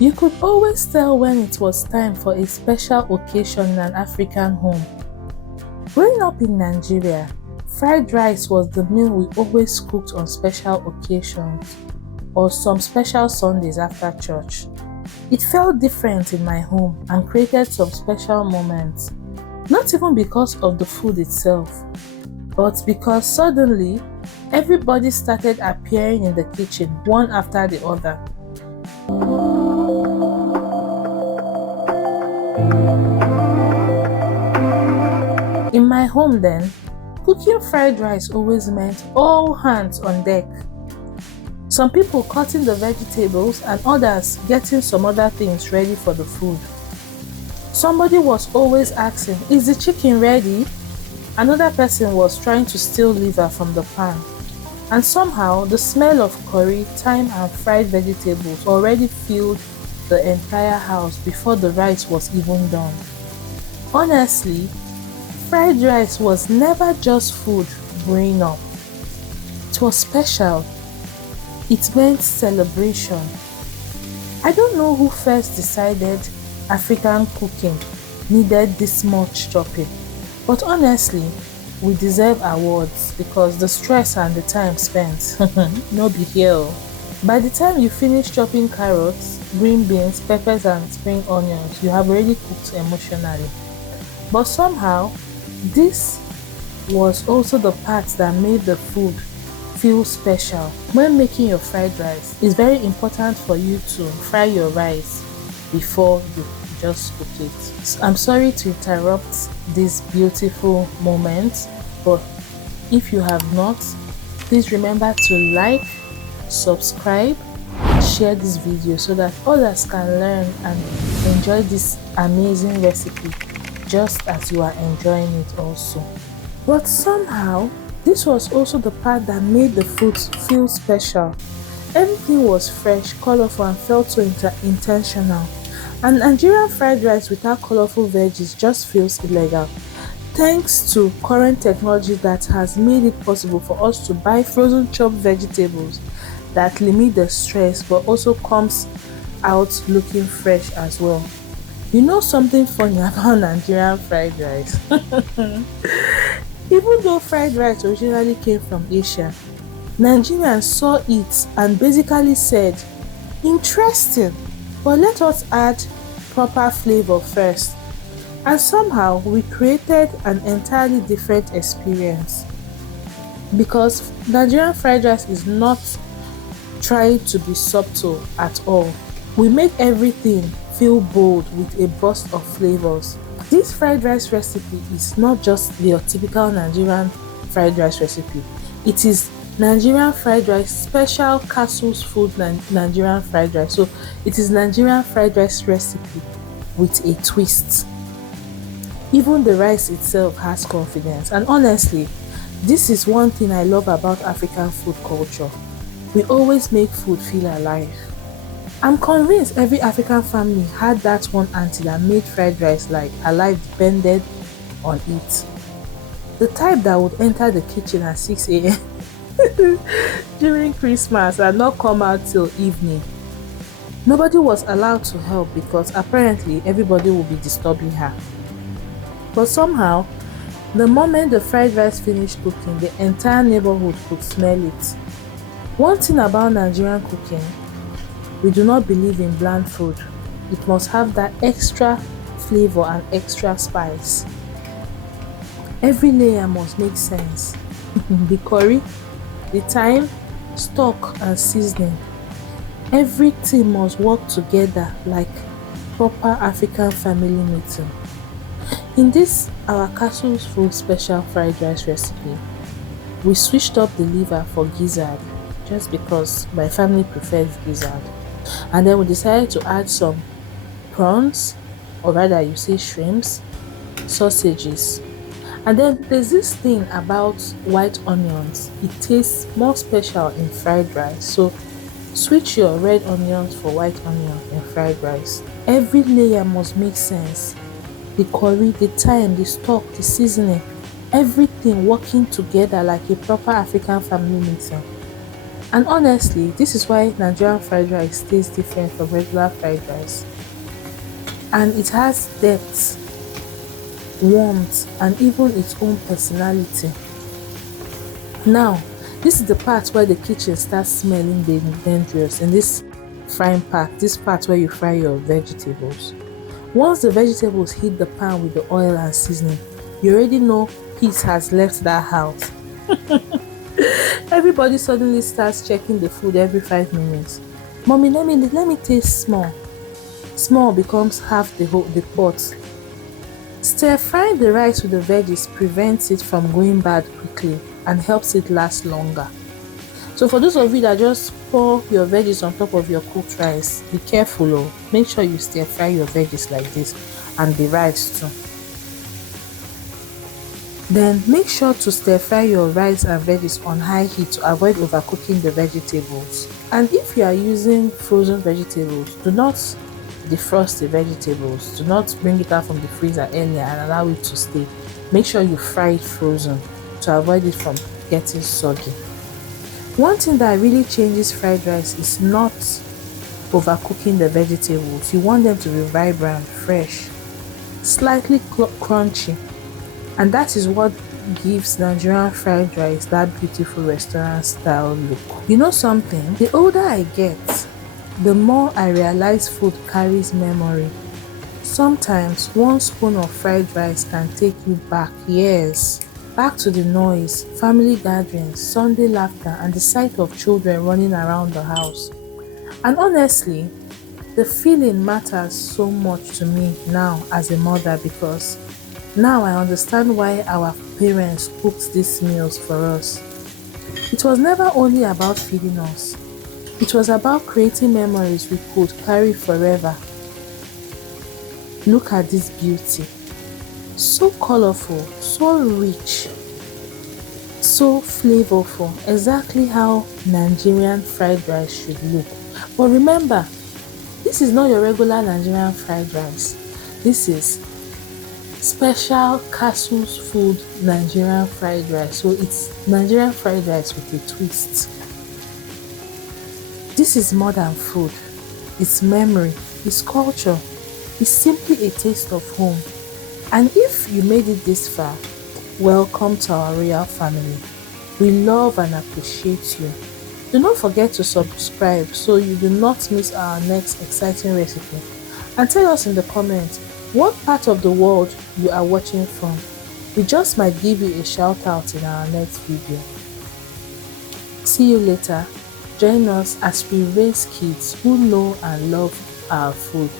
You could always tell when it was time for a special occasion in an African home. Growing up in Nigeria, fried rice was the meal we always cooked on special occasions or some special Sundays after church. It felt different in my home and created some special moments, not even because of the food itself, but because suddenly everybody started appearing in the kitchen one after the other. In my home then, cooking fried rice always meant all hands on deck. Some people cutting the vegetables and others getting some other things ready for the food. Somebody was always asking, "Is the chicken ready?" Another person was trying to steal liver from the pan. And somehow the smell of curry, thyme and fried vegetables already filled the entire house before the rice was even done. Honestly, fried rice was never just food growing up. It was special. It meant celebration. I don't know who first decided African cooking needed this much chopping, but honestly, we deserve awards because the stress and the time spent no be here. By the time you finish chopping carrots, green beans, peppers and spring onions, you have already cooked emotionally. But somehow, this was also the part that made the food feel special. When making your fried rice, it's very important for you to fry your rice before you just cook it. I'm sorry to interrupt this beautiful moment, but if you have not, please remember to like, subscribe, share this video so that others can learn and enjoy this amazing recipe just as you are enjoying it also. But somehow, this was also the part that made the food feel special. Everything was fresh, colorful and felt so intentional. And Nigerian fried rice without colorful veggies just feels illegal. Thanks to current technology that has made it possible for us to buy frozen chopped vegetables that limit the stress but also comes out looking fresh as well. You know something funny about Nigerian fried rice? Even though fried rice originally came from Asia, Nigerians saw it and basically said, "Interesting, but let us add proper flavor first." And somehow we created an entirely different experience. Because Nigerian fried rice is not trying to be subtle at all. We make everything feel bold with a burst of flavors. This fried rice recipe is not just your typical Nigerian fried rice recipe. It is Nigerian fried rice special Castlesfoods Nigerian fried rice. So it is Nigerian fried rice recipe with a twist. Even the rice itself has confidence. And honestly, this is one thing I love about African food culture. We always make food feel alive. I'm convinced every African family had that one auntie that made fried rice like her life depended on it. The type that would enter the kitchen at 6 a.m. during Christmas and not come out till evening. Nobody was allowed to help because apparently everybody would be disturbing her. But somehow, the moment the fried rice finished cooking, the entire neighborhood could smell it. One thing about Nigerian cooking, we do not believe in bland food. It must have that extra flavor and extra spice. Every layer must make sense. The curry, the thyme, stock and seasoning. Everything must work together like proper African family meeting. In this our Castlesfoods special fried rice recipe, we switched up the liver for gizzard just because my family prefers gizzard. And then we decided to add some prawns, or rather you say shrimps, sausages. And then there's this thing about white onions. It tastes more special in fried rice. So switch your red onions for white onion in fried rice. Every layer must make sense. The curry, the thyme, the stock, the seasoning, everything working together like a proper African family meeting. And honestly, this is why Nigerian fried rice tastes different from regular fried rice. And it has depth, warmth, and even its own personality. Now, this is the part where the kitchen starts smelling dangerous in this frying part, this part where you fry your vegetables. Once the vegetables hit the pan with the oil and seasoning, you already know peace has left that house. Everybody suddenly starts checking the food every 5 minutes. Mommy, let me taste small. Small becomes half the pot. Stir frying the rice with the veggies prevents it from going bad quickly and helps it last longer. So for those of you that just pour your veggies on top of your cooked rice, be careful oh. Make sure you stir fry your veggies like this and the rice too. Then make sure to stir fry your rice and veggies on high heat to avoid overcooking the vegetables. And if you are using frozen vegetables, do not defrost the vegetables. Do not bring it out from the freezer earlier and allow it to stay. Make sure you fry it frozen to avoid it from getting soggy. One thing that really changes fried rice is not overcooking the vegetables. You want them to be vibrant, fresh, slightly crunchy. And that is what gives Nigerian fried rice that beautiful restaurant style look. You know something? The older I get, the more I realize food carries memory. Sometimes one spoon of fried rice can take you back years. Back to the noise, family gatherings, Sunday laughter, and the sight of children running around the house. And honestly, the feeling matters so much to me now as a mother because now I understand why our parents cooked these meals for us. It was never only about feeding us, it was about creating memories we could carry forever. Look at this beauty. So colorful, so rich, so flavorful, exactly how Nigerian fried rice should look. But remember, this is not your regular Nigerian fried rice. This is special Castlesfoods Nigerian fried rice. So it's Nigerian fried rice with a twist. This is more than food. It's memory, it's culture, it's simply a taste of home. And if you made it this far, welcome to our royal family. We love and appreciate you. Do not forget to subscribe so you do not miss our next exciting recipe. And tell us in the comments what part of the world you are watching from. We just might give you a shout out in our next video. See you later. Join us as we raise kids who know and love our food.